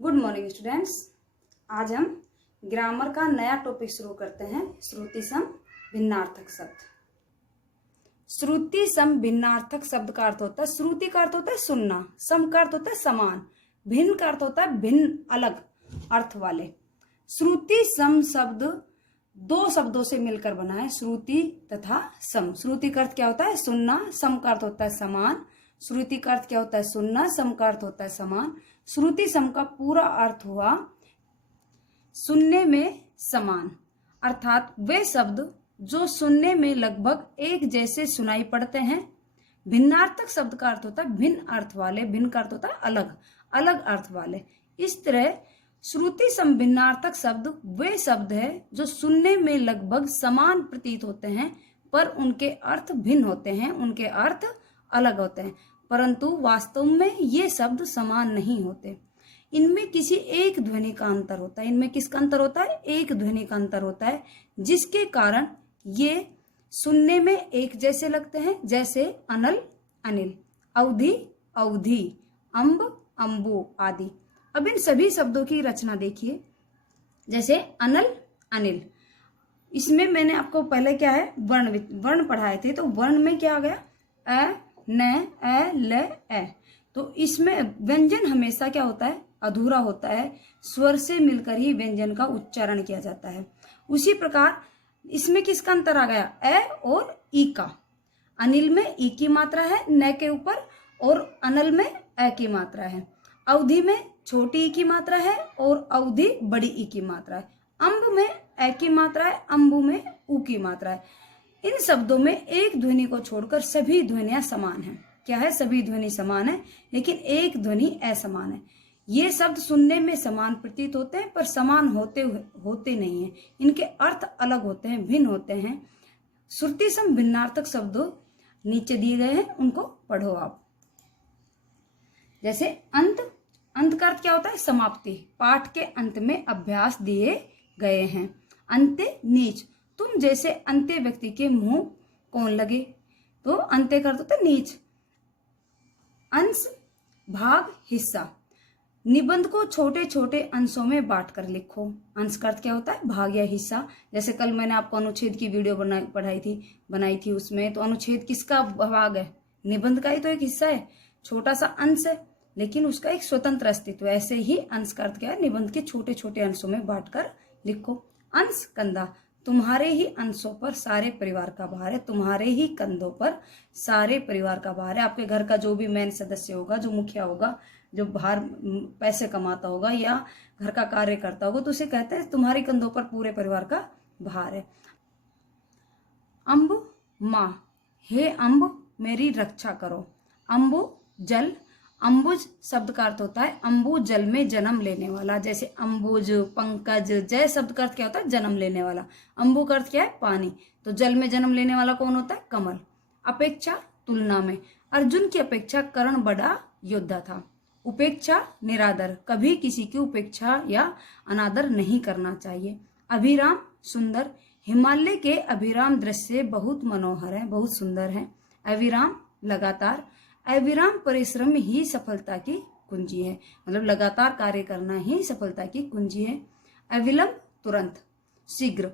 Good morning students. आज हम grammar का नया टॉपिक शुरू करते हैं। श्रुति सम भिन्नार्थक शब्द। श्रुति सम भिन्नार्थक शब्द का अर्थ होता है, श्रुति का अर्थ होता है सुनना, सम का अर्थ होता है समान, भिन्न का अर्थ होता है भिन्न अलग अर्थ वाले। श्रुति सम शब्द दो शब्दों से मिलकर बना है, श्रुति तथा सम। श्रुति का अर्थ क्या होता है? सुनना। सम का अर्थ होता है समान। श्रुति का अर्थ क्या होता है? सुनना। सम का अर्थ होता है समान। श्रुति सम का पूरा अर्थ हुआ सुनने में समान, अर्थात वे शब्द जो सुनने में लगभग एक जैसे सुनाई पड़ते हैं। भिन्नार्थक शब्द का अर्थ होता है भिन्न अर्थ वाले, भिन्न का अर्थ होता है अलग, अलग अर्थ वाले। इस तरह श्रुति सम भिन्नार्थक शब्द वे शब्द है जो सुनने में लगभग समान प्रतीत होते हैं पर उनके अर्थ भिन्न होते हैं, उनके अर्थ अलग होते हैं, परंतु वास्तव में ये शब्द समान नहीं होते। इनमें किसी एक ध्वनि का अंतर होता है। इनमें किसका अंतर होता है? एक ध्वनि का अंतर होता है, जिसके कारण ये सुनने में एक जैसे लगते हैं, जैसे अनल अनिल, अवधि अवधि, अम्ब अम्बु आदि। अब इन सभी शब्दों की रचना देखिए। जैसे अनल अनिल, इसमें मैंने आपको पहले क्या है वर्ण पढ़ाए थे, तो वर्ण में क्या आ गया? अ न ए ल ए। तो इसमें व्यंजन हमेशा क्या होता है? अधूरा होता है। स्वर से मिलकर ही व्यंजन का उच्चारण किया जाता है। उसी प्रकार इसमें किसका अंतर आ गया? ए और ई का। अनिल में ई की मात्रा है न के ऊपर, और अनल में ए की मात्रा है। अवधि में छोटी ई की मात्रा है और अवधि बड़ी ई की मात्रा है। अम्ब में ए की मात्रा है, अम्बु में उ की मात्रा है। इन शब्दों में एक ध्वनि को छोड़कर सभी ध्वनियां समान हैं। क्या है? सभी ध्वनि समान है, लेकिन एक ध्वनि असमान है। ये शब्द सुनने में समान प्रतीत होते हैं पर समान होते नहीं हैं। इनके अर्थ अलग होते हैं, भिन्न होते हैं। श्रुति सम भिन्नार्थक शब्द नीचे दिए गए हैं, उनको पढ़ो आप। जैसे अंत, अंत का अर्थ क्या होता है? समाप्ति। पाठ के अंत में अभ्यास दिए गए हैं। अंत्य नीच, तुम जैसे अंत्य व्यक्ति के मुंह कौन लगे, तो अंत्य का अर्थ होता है नीच। अंश भाग हिस्सा, निबंध को छोटे छोटे अंशों में बांटकर लिखो। अंश का अर्थ क्या होता है? भाग या हिस्सा। जैसे कल मैंने आपको अनुच्छेद की वीडियो बनाई थी उसमें, तो अनुच्छेद किसका भाग है? निबंध का ही तो एक हिस्सा है, छोटा सा अंश है, लेकिन उसका एक स्वतंत्र अस्तित्व है। ऐसे ही अंश का अर्थ क्या है? निबंध के छोटे छोटे अंशों में बांटकर लिखो। अंश कंधा, तुम्हारे ही अंशों पर सारे परिवार का भार है, तुम्हारे ही कंधों पर सारे परिवार का भार है। आपके घर का जो भी मेन सदस्य होगा, जो मुखिया होगा, जो बाहर पैसे कमाता होगा या घर का कार्य करता होगा, तो उसे कहते हैं तुम्हारे कंधों पर पूरे परिवार का भार है। अम्ब माँ, हे अम्ब मेरी रक्षा करो। अम्बु जल, अम्बुज शब्द का अर्थ होता है अम्बु जल में जन्म लेने वाला। जैसे अम्बुज, पंकज, जय शब्द का अर्थ क्या होता है? जन्म लेने वाला। अम्बु का अर्थ क्या है? पानी। तो जल में जन्म लेने वाला कौन होता है? कमल। अपेक्षा तुलना में, अर्जुन की अपेक्षा कर्ण बड़ा योद्धा था। उपेक्षा निरादर, कभी किसी की उपेक्षा या अनादर नहीं करना चाहिए। अभिराम सुंदर, हिमालय के अभिराम दृश्य बहुत मनोहर है, बहुत सुंदर है। अविराम लगातार, अविराम परिश्रम ही सफलता की कुंजी है, मतलब लगातार कार्य करना ही सफलता की कुंजी है। अविलंब तुरंत, शीघ्र,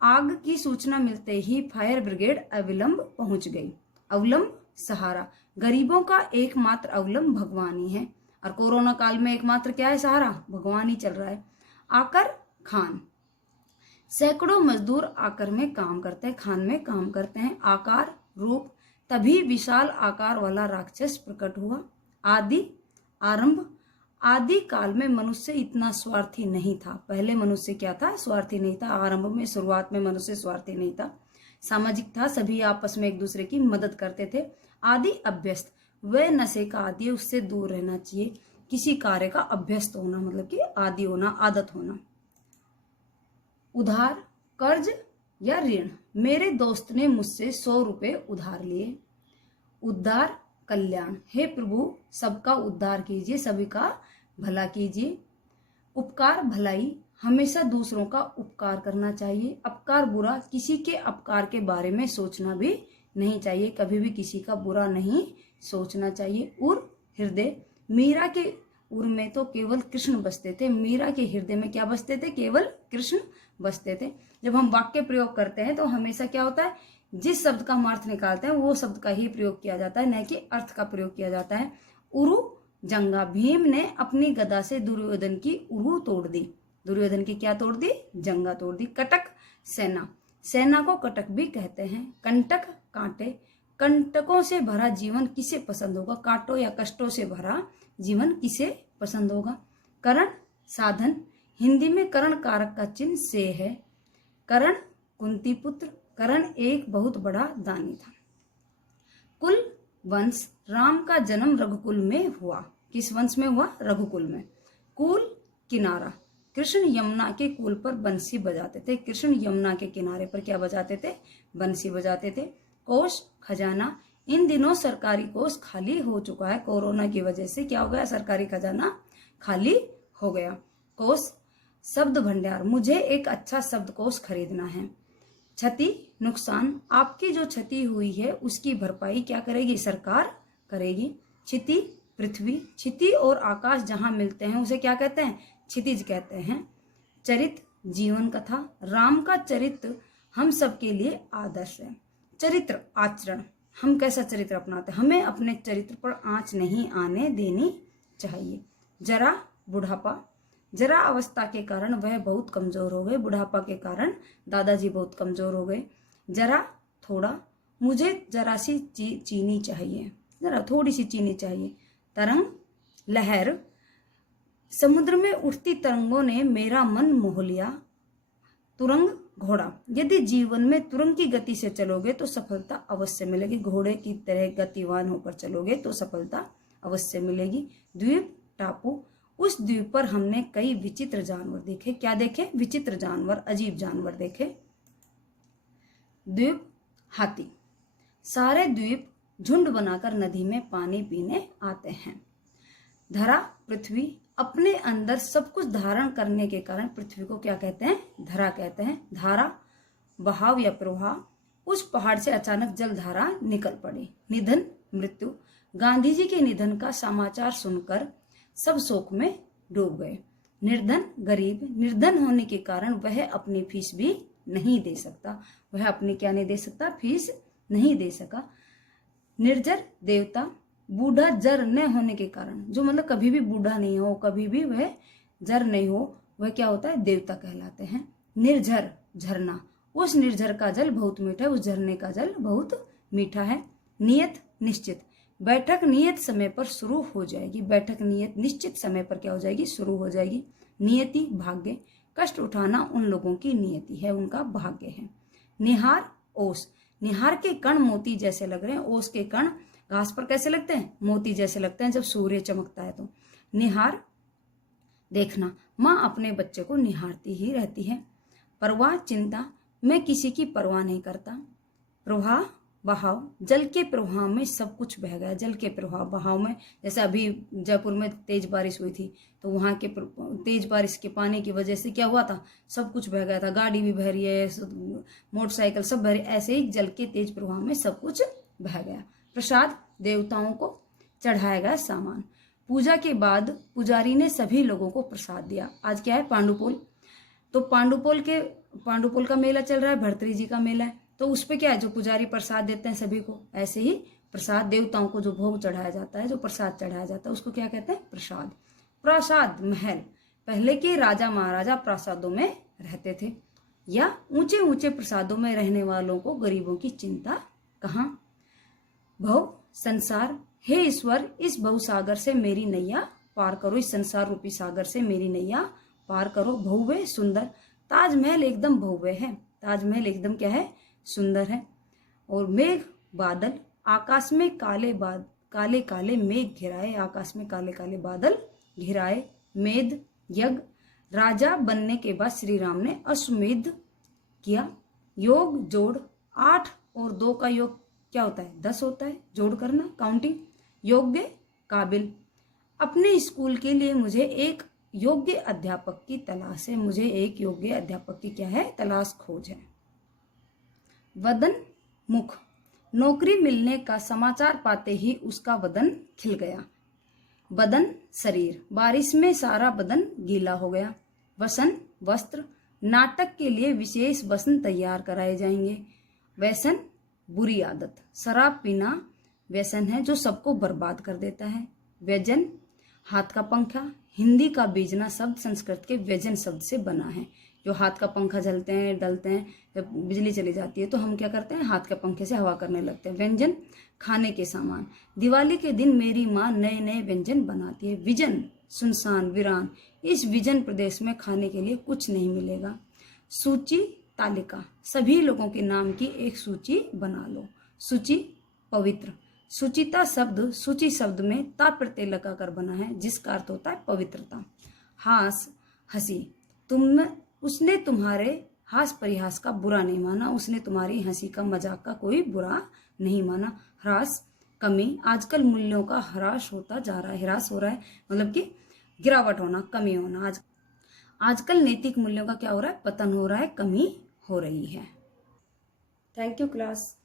आग की सूचना मिलते ही फायर ब्रिगेड अविलंब पहुंच गई। अवलंब सहारा, गरीबों का एकमात्र अवलंब भगवान ही है, और कोरोना काल में एकमात्र क्या है? सहारा भगवान ही चल रहा है। आकर खान, सैकड़ों मजदूर आकर में काम करते हैं, खान में काम करते हैं। आकार रूप, तभी विशाल आकार वाला राक्षस प्रकट हुआ। आदि आरंभ, आदि काल में मनुष्य इतना स्वार्थी नहीं था। पहले मनुष्य क्या था? स्वार्थी नहीं था। आरंभ में, शुरुआत में मनुष्य स्वार्थी नहीं था, सामाजिक था, सभी आपस में एक दूसरे की मदद करते थे। आदि अभ्यस्त, वह नशे का आदि है, उससे दूर रहना चाहिए। किसी कार्य का अभ्यस्त होना मतलब कि आदि होना, आदत होना। उधार कर्ज या ऋण, मेरे दोस्त ने मुझसे 100 रुपए उधार लिए। उद्धार कल्याण, हे प्रभु सबका उद्धार कीजिए, सभी का भला कीजिए। उपकार भलाई, हमेशा दूसरों का उपकार करना चाहिए। अपकार बुरा, किसी के अपकार के बारे में सोचना भी नहीं चाहिए, कभी भी किसी का बुरा नहीं सोचना चाहिए। उर हृदय, मीरा के उर में तो केवल कृष्ण बसते थे। मीरा के हृदय में क्या बसते थे? केवल कृष्ण बसते थे। जब हम वाक्य प्रयोग करते हैं तो हमेशा क्या होता है, जिस शब्द का हम अर्थ निकालते हैं वो शब्द का ही प्रयोग किया जाता है, न कि अर्थ का प्रयोग किया जाता है। उरु जंगा, भीम ने अपनी गदा से दुर्योधन की उरु तोड़ दी। दुर्योधन की क्या तोड़ दी? जंगा तोड़ दी। कटक सेना, सेना को कटक भी कहते हैं। कंटक कांटे, कंटकों से भरा जीवन किसे पसंद होगा? कांटों या कष्टों से भरा जीवन किसे पसंद होगा? करण साधन, हिंदी में करण कारक का चिन्ह से है। करण कुंती पुत्र, करण एक बहुत बड़ा दानी था। कुल वंश, राम का जन्म रघुकुल में हुआ। किस वंश में हुआ? रघुकुल में। कुल किनारा, कृष्ण यमुना के कुल पर बंसी बजाते थे। कृष्ण यमुना के किनारे पर क्या बजाते थे? बंसी बजाते थे। कोष खजाना, इन दिनों सरकारी कोष खाली हो चुका है। कोरोना की वजह से क्या हो गया? सरकारी खजाना खाली हो गया। कोष शब्द भंडार, मुझे एक अच्छा शब्दकोश खरीदना है। क्षति नुकसान, आपकी जो क्षति हुई है उसकी भरपाई क्या करेगी? सरकार करेगी। क्षिति पृथ्वी, क्षिति और आकाश जहां मिलते हैं उसे क्या कहते हैं? क्षितिज कहते हैं। चरित्र जीवन कथा, राम का चरित्र हम सबके लिए आदर्श है। चरित्र आचरण, हम कैसा चरित्र अपनाते हैं? हमें अपने चरित्र पर आंच नहीं आने देनी चाहिए। जरा बुढ़ापा, जरा अवस्था के कारण वह बहुत कमजोर हो गए। बुढ़ापा के कारण दादाजी बहुत कमजोर हो गए। जरा थोड़ा, मुझे जरा सी चीनी चाहिए, जरा थोड़ी सी चीनी चाहिए। तरंग लहर, समुद्र में उठती तरंगों ने मेरा मन मोह लिया। तुरंग घोड़ा, यदि जीवन में तुरंग की गति से चलोगे तो सफलता अवश्य मिलेगी। घोड़े की तरह गतिवान होकर चलोगे तो सफलता अवश्य मिलेगी। द्वीप टापू, उस द्वीप पर हमने कई विचित्र जानवर देखे। क्या देखे? विचित्र जानवर, अजीब जानवर देखे। द्वीप हाथी, सारे द्वीप झुंड बनाकर नदी में पानी पीने आते हैं। धरा पृथ्वी, अपने अंदर सब कुछ धारण करने के कारण पृथ्वी को क्या कहते हैं? धरा कहते हैं। धारा बहाव या प्रवाह, उस पहाड़ से अचानक जल धारा निकल पड़ी। निधन मृत्यु, गांधी जी के निधन का समाचार सुनकर सब शोक में डूब गए। निर्धन गरीब, निर्धन होने के कारण वह अपनी फीस भी नहीं दे सकता। वह अपनी क्या नहीं दे सकता? फीस नहीं दे सका। निर्जर देवता, बूढ़ा जर न होने के कारण, जो मतलब कभी भी बूढ़ा नहीं हो, कभी भी वह जर नहीं हो, वह क्या होता है? देवता कहलाते हैं। निर्झर झरना, उस निर्झर का जल बहुत मीठा है, उस झरने का जल बहुत मीठा है। नियत निश्चित, बैठक नियत समय पर शुरू हो जाएगी। बैठक नियत निश्चित समय पर क्या हो जाएगी? शुरू हो जाएगी। नियति भाग्य, कष्ट उठाना उन लोगों की नियति है, उनका भाग्य है। निहार ओस, निहार के कण मोती जैसे लग रहे हैं। ओस के कण घास पर कैसे लगते हैं? मोती जैसे लगते हैं जब सूर्य चमकता है तो। निहार देखना, माँ अपने बच्चे को निहारती ही रहती है। परवाह चिंता, मैं किसी की परवाह नहीं करता। प्रवाह बहाव, जल के प्रवाह में सब कुछ बह गया। जल के प्रवाह बहाव में, जैसे अभी जयपुर में तेज बारिश हुई थी तो वहां के तेज बारिश के पानी की वजह से क्या हुआ था? सब कुछ बह गया था। गाड़ी भी बह रही है, मोटरसाइकिल सब बह रही है। ऐसे ही जल के तेज प्रवाह में सब कुछ बह गया। प्रसाद देवताओं को चढ़ाया गया सामान। पूजा के बाद पुजारी ने सभी लोगों को प्रसाद दिया। आज क्या है? पांडुपोल। तो पांडुपोल का मेला चल रहा है, भर्तृहरि जी का मेला है, तो उस पे क्या है? जो पुजारी प्रसाद देते हैं सभी को, ऐसे ही प्रसाद देवताओं को जो भोग चढ़ाया जाता है, जो प्रसाद चढ़ाया जाता है, उसको क्या कहते हैं? प्रसाद। प्रासाद महल, पहले के राजा महाराजा प्रासादों में रहते थे, या ऊंचे ऊंचे प्रसादों में रहने वालों को गरीबों की चिंता कहाँ। भव संसार, हे ईश्वर इस भवसागर से मेरी नैया पार करो। इस संसार रूपी सागर से मेरी नैया पार करो। भव्य सुंदर, ताजमहल एकदम भव्य है। ताजमहल एकदम क्या है? सुंदर है। और मेघ बादल, आकाश में काले काले मेघ घिराए। आकाश में काले काले बादल घिराए। मेद यज्ञ, राजा बनने के बाद श्री राम ने अश्वमेध किया। योग जोड़, 8 और 2 का योग क्या होता है? 10 होता है। जोड़ करना, काउंटिंग। योग्य काबिल, अपने स्कूल के लिए मुझे एक योग्य अध्यापक की तलाश है। मुझे एक योग्य अध्यापक की क्या है? तलाश, खोज है। वदन मुख, नौकरी मिलने का समाचार पाते ही उसका वदन खिल गया। बदन शरीर, बारिश में सारा बदन गीला हो गया। वसन वस्त्र, नाटक के लिए विशेष वस्त्र तैयार कराए जाएंगे। व्यसन बुरी आदत, शराब पीना व्यसन है जो सबको बर्बाद कर देता है। व्यजन हाथ का पंखा, हिंदी का बीजना शब्द संस्कृत के व्यजन शब्द से बना है। जो हाथ का पंखा जलते हैं डलते हैं, जब बिजली चली जाती है तो हम क्या करते हैं, हाथ के पंखे से हवा करने लगते हैं। व्यंजन खाने के सामान, दिवाली के दिन मेरी माँ नए नए व्यंजन बनाती है। विजन सुनसान वीरान, इस विजन प्रदेश में खाने के लिए कुछ नहीं मिलेगा। सूची तालिका, सभी लोगों के नाम की एक सूची बना लो। सूची पवित्र, सुचिता शब्द सूची शब्द में ता प्रत्यय लगाकर बना है जिसका अर्थ होता है पवित्रता। हास हंसी, उसने तुम्हारे हास परिहास का बुरा नहीं माना, उसने तुम्हारी हंसी का मजाक का कोई बुरा नहीं माना। ह्रास कमी, आजकल मूल्यों का ह्रास होता जा रहा है, ह्रास हो रहा है मतलब कि गिरावट होना, कमी होना। आजकल नैतिक मूल्यों का क्या हो रहा है, पतन हो रहा है, कमी हो रही है। Thank you class.